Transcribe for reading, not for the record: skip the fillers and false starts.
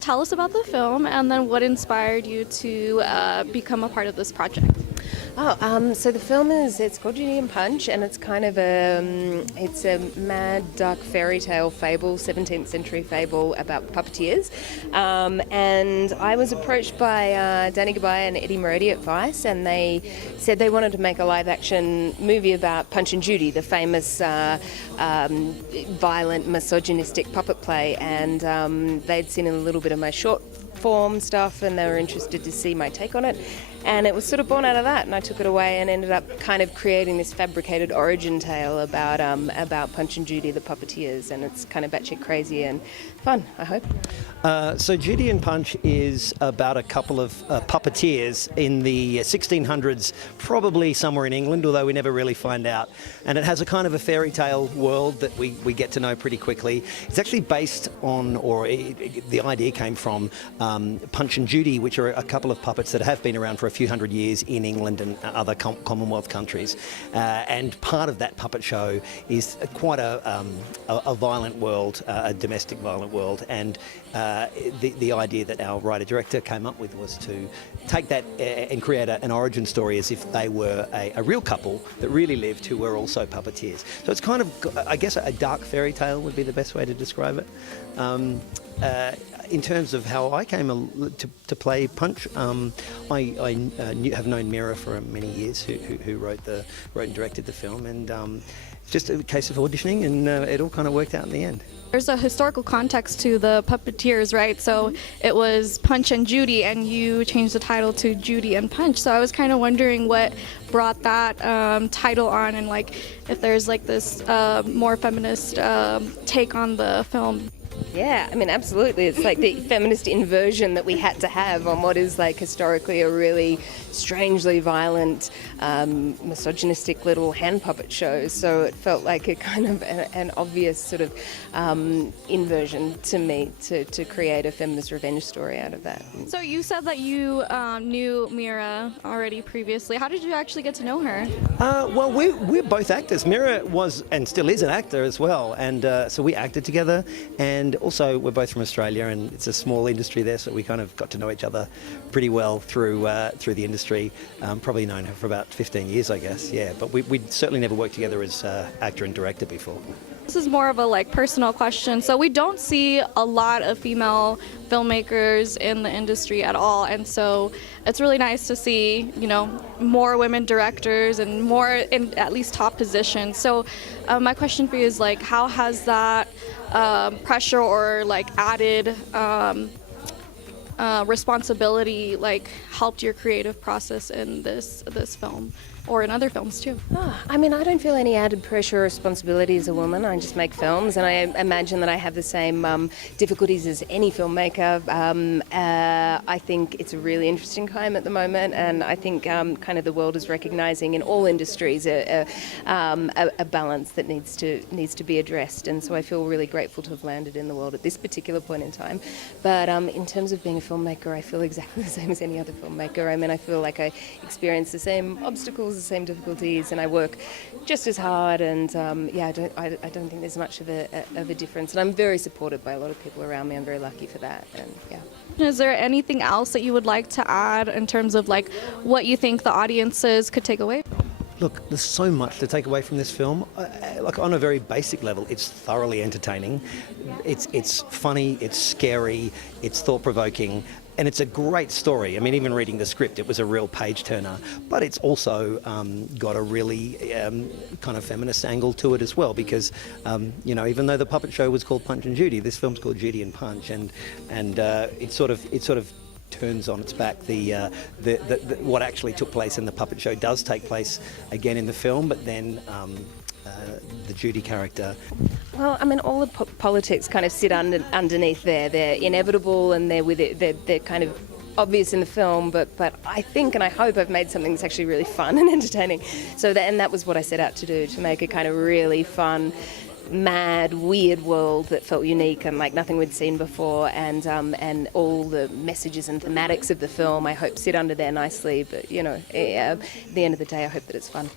Tell us about the film and then what inspired you to become a part of this project. So the film it's called Judy and Punch, and it's kind of it's a mad duck fairy tale fable, 17th century fable about puppeteers. And I was approached by Danny Gabay and Eddie Moradi at Vice, and they said they wanted to make a live action movie about Punch and Judy, the famous violent, misogynistic puppet play. And they'd seen a little bit of my short form stuff, and they were interested to see my take on it. And it was sort of born out of that, and I took it away and ended up kind of creating this fabricated origin tale about Punch and Judy, the puppeteers, and it's kind of batshit crazy and fun, I hope. So Judy and Punch is about a couple of puppeteers in the 1600s, probably somewhere in England, although we never really find out. And it has a kind of a fairy tale world that we get to know pretty quickly. It's actually based on, the idea came from Punch and Judy, which are a couple of puppets that have been around for a few hundred years in England and other Commonwealth countries. And part of that puppet show is quite a violent world, a domestic violent world. And the idea that our writer-director came up with was to take that and create an origin story as if they were a real couple that really lived who were also puppeteers. So it's kind of, I guess, a dark fairy tale would be the best way to describe it. In terms of how I came to play Punch, I have known Mirrah for many years, who wrote and directed the film, and it's just a case of auditioning, and it all kind of worked out in the end. There's a historical context to the puppeteers, right? So it was Punch and Judy, and you changed the title to Judy and Punch. So I was kind of wondering what brought that title on, and like if there's like this more feminist take on the film. Yeah, I mean, absolutely. It's like the feminist inversion that we had to have on what is like historically a really strangely violent, misogynistic little hand puppet show. So it felt like a kind of an obvious sort of inversion to me to create a feminist revenge story out of that. So you said that you knew Mirrah already previously. How did you actually get to know her? Well, we're both actors. Mirrah was and still is an actor as well, and so we acted together. And also, we're both from Australia, and it's a small industry there, so we kind of got to know each other pretty well through the industry. Probably known her for about 15 years, I guess. Yeah, but we'd certainly never worked together as actor and director before. This is more of a like personal question. So we don't see a lot of female filmmakers in the industry at all, and so it's really nice to see, you know, more women directors and more in at least top positions. So my question for you is like, how has that pressure or like added responsibility like helped your creative process in this film or in other films too? I mean, I don't feel any added pressure or responsibility as a woman. I just make films, and I imagine that I have the same difficulties as any filmmaker. I think it's a really interesting time at the moment, and I think kind of the world is recognising in all industries a balance that needs to be addressed, and so I feel really grateful to have landed in the world at this particular point in time. But in terms of being a filmmaker, I feel exactly the same as any other filmmaker. I mean, I feel like I experience the same obstacles, the same difficulties, and I work just as hard, and I don't think there's much of a difference, and I'm very supported by a lot of people around me. I'm very lucky for that, and yeah. Is there anything else that you would like to add in terms of like what you think the audiences could take away? Look, there's so much to take away from this film. Like on a very basic level, it's thoroughly entertaining. It's funny, it's scary, it's thought-provoking, and it's a great story. I mean, even reading the script, it was a real page-turner. But it's also got a really kind of feminist angle to it as well, because you know, even though the puppet show was called Punch and Judy, this film's called Judy and Punch, and it sort of turns on its back the what actually took place in the puppet show does take place again in the film, but then the Judy character. Well, I mean, all the politics kind of sit underneath there. They're inevitable, and they're kind of obvious in the film, but I think and I hope I've made something that's actually really fun and entertaining. So that was what I set out to do, to make a kind of really fun, mad, weird world that felt unique and like nothing we'd seen before, and all the messages and thematics of the film I hope sit under there nicely, but you know, at the end of the day I hope that it's fun.